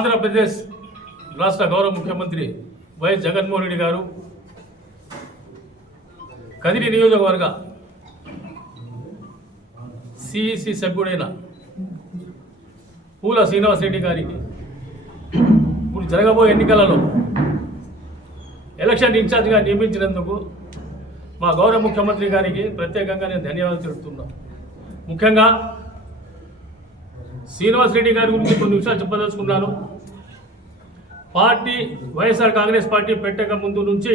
ఆంధ్రప్రదేశ్ రాష్ట్ర గౌరవ ముఖ్యమంత్రి వైఎస్ జగన్మోహన్ రెడ్డి గారు కదిరి నియోజకవర్గ సిఈసి సభ్యుడైన పూల శ్రీనివాసరెడ్డి గారికి ఇప్పుడు జరగబోయే ఎన్నికలలో ఎలక్షన్ ఇన్ఛార్జ్గా నియమించినందుకు మా గౌరవ ముఖ్యమంత్రి గారికి ప్రత్యేకంగా నేను ధన్యవాదాలు తెలుపుతున్నాను ముఖ్యంగా శ్రీనివాస్ రెడ్డి గారి గురించి కొన్ని విషయాలు చెప్పదలుచుకున్నాను. పార్టీ వైఎస్ఆర్ కాంగ్రెస్ పార్టీ పెట్టక ముందు నుంచి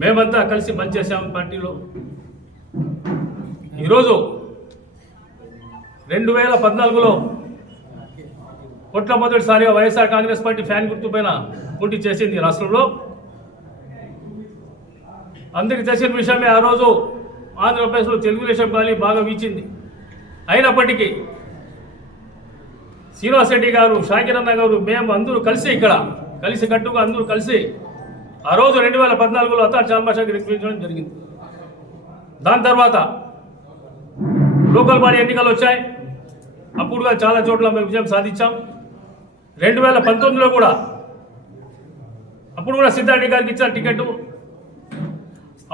మేమంతా కలిసి పనిచేసాము పార్టీలో. ఈరోజు రెండు వేల పద్నాలుగులో మొట్టమొదటిసారిగా వైఎస్ఆర్ కాంగ్రెస్ పార్టీ ఫ్యాన్ గుర్తు పైన పోటీ చేసింది రాష్ట్రంలో. అందరికీ తెలిసిన విషయమే ఆ రోజు ఆంధ్రప్రదేశ్లో తెలుగుదేశం కానీ బాగా వీచింది. అయినప్పటికీ శ్రీనివాస్ రెడ్డి గారు షాకిరన్న గారు మేము అందరూ కలిసి ఇక్కడ కలిసి కట్టుగా అందరూ కలిసి ఆ రోజు రెండు వేల పద్నాలుగులో అతను చాల్మాషాకి నిర్మించడం జరిగింది. దాని తర్వాత లోకల్ బాడీ ఎన్నికలు వచ్చాయి. అప్పుడుగా చాలా చోట్ల మేము విజయం సాధించాం. రెండు వేల పంతొమ్మిదిలో కూడా అప్పుడు కూడా సిద్ధారెడ్డి గారికి ఇచ్చారు టికెట్.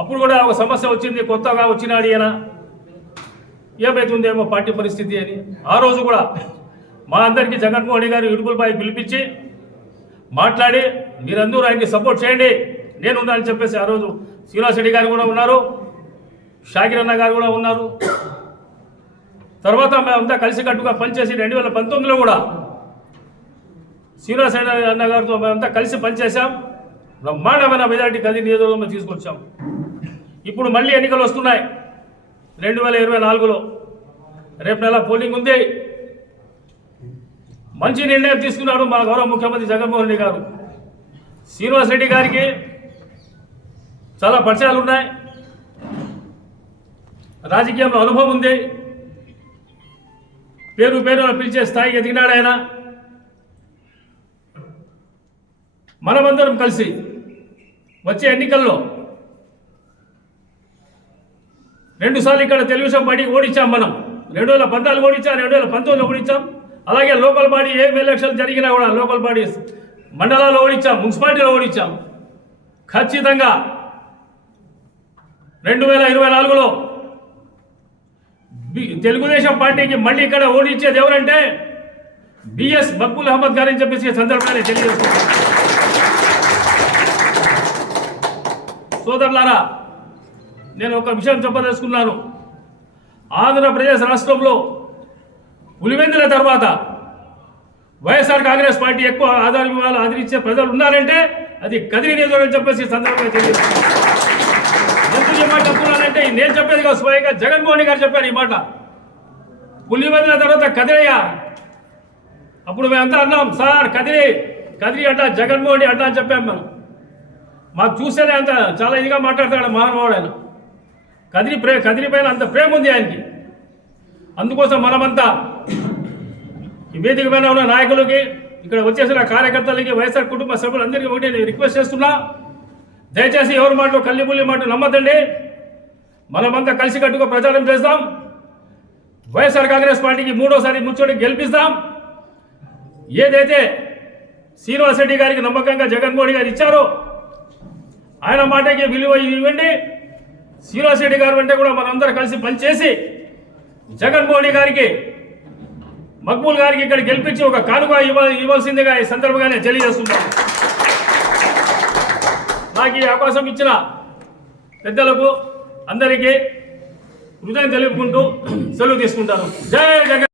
అప్పుడు కూడా ఒక సమస్య వచ్చింది కొత్తగా వచ్చినాడు ఈయన ఏమైతుందేమో పార్టీ పరిస్థితి అని. ఆ రోజు కూడా మా అందరికీ జగన్మోహన్ గారు ఇడుపులపై పిలిపించి మాట్లాడి మీరందరూ ఆయనకి సపోర్ట్ చేయండి. నేను ఉన్నానని చెప్పేసి ఆ రోజు శ్రీనివాస్ రెడ్డి గారు కూడా ఉన్నారు షాకిర్ అన్న గారు కూడా ఉన్నారు. తర్వాత మేమంతా కలిసికట్టుగా పనిచేసి రెండు వేల పంతొమ్మిదిలో కూడా శ్రీనివాస్ రెడ్డి అన్న గారితో మేమంతా కలిసి పనిచేశాం. బ్రహ్మాండమైన మెజార్టీ గది నియోజకవర్గంలో తీసుకొచ్చాం. ఇప్పుడు మళ్ళీ ఎన్నికలు వస్తున్నాయి. రెండు వేల ఇరవై నాలుగులో. రేపు నెల పోలింగ్ ఉంది. మంచి నిర్ణయం తీసుకున్నాడు మా గౌరవ ముఖ్యమంత్రి జగన్మోహన్ రెడ్డి గారు. శ్రీనివాస్ రెడ్డి గారికి చాలా పరిచయాలు ఉన్నాయి. రాజకీయంలో అనుభవం ఉంది. పేరు పేరు పిలిచే స్థాయికి ఎదిగినాడు ఆయన. మనమందరం కలిసి వచ్చే ఎన్నికల్లో రెండుసార్లు ఇక్కడ తెలుగుదేశం పార్టీకి ఓడించాం మనం. రెండు వేల పద్నాలుగు ఓడించాం రెండు వేల పంతొమ్మిదిలో ఓడించాం. అలాగే లోకల్ బాడీ ఏ ఎలక్షన్ జరిగినా కూడా లోకల్ బాడీస్ మండలాల్లో ఓడించాం మున్సిపాలిటీలో ఓడించాం. ఖచ్చితంగా రెండు వేల ఇరవై నాలుగులో బి- తెలుగుదేశం పార్టీకి మళ్ళీ ఇక్కడ ఓడించేది ఎవరంటే బిఎస్ మక్బుల్ అహ్మద్ గారని చెప్పేసి సందర్భాన్ని తెలియజేస్తున్నారు సోదరులారా నేను ఒక విషయం చెప్పదలుచుకున్నాను. ఆంధ్రప్రదేశ్ రాష్ట్రంలో పులివెందుల తర్వాత వైఎస్ఆర్ కాంగ్రెస్ పార్టీ ఎక్కువ ఆధార వివాహాలు ఆదరించే ప్రజలు ఉన్నారంటే అది కదిరి నియోజకవర్గం చెప్పేసి సందర్భంగా తెలియదు ఎందుకు ఈ మాట చెప్తున్నానంటే నేను చెప్పేది కాదు స్వయంగా జగన్మోహన్ గారు చెప్పారు ఈ మాట. పులివెందుల తర్వాత కదిరయ్య. అప్పుడు మేమంతా అన్నాం? సార్ కదిరి కదిరి అంట జగన్మోహన్ అంట అని చెప్పాం మనం. మాకు చూస్తేనే అంత చాలా ఇదిగా మాట్లాడతాడు మహానుభావుడు ఆయన. కదిరి ప్రే కదిరి పైన అంత ప్రేమ ఉంది ఆయనకి. అందుకోసం మనమంతా ఈ వేదిక మీద ఉన్న నాయకులకి ఇక్కడ వచ్చేసిన కార్యకర్తలకి వైఎస్ఆర్ కుటుంబ సభ్యులందరికీ ఒకటి నేను రిక్వెస్ట్ చేస్తున్నా. దయచేసి ఎవరి మాటలు కల్లిపుల్లి మాట నమ్మదండి మనమంతా కలిసికట్టుగా ప్రచారం చేస్తాం. వైఎస్ఆర్ కాంగ్రెస్ పార్టీకి మూడోసారి ముచ్చోటి గెలిపిస్తాం. ఏదైతే శ్రీనివాస్ రెడ్డి గారికి నమ్మకంగా జగన్మోహన్ రెడ్డి గారు ఇచ్చారో ఆయన మాటకి విలువ ఇవ్వండి. శ్రీనివాస్ రెడ్డి గారు వెంట కూడా మనందరం కలిసి పనిచేసి జగన్మోహన్ గారికి మక్బూల్ గారికి ఇక్కడ గెలిపించి ఒక కానుక ఇవ్వ ఇవ్వాల్సిందిగా ఈ సందర్భంగానే తెలియజేస్తున్నాను. నాకు ఈ అవకాశం ఇచ్చిన పెద్దలకు అందరికీ హృదయం తెలుపుకుంటూ సెలవు తీసుకుంటాను. జై జగన్!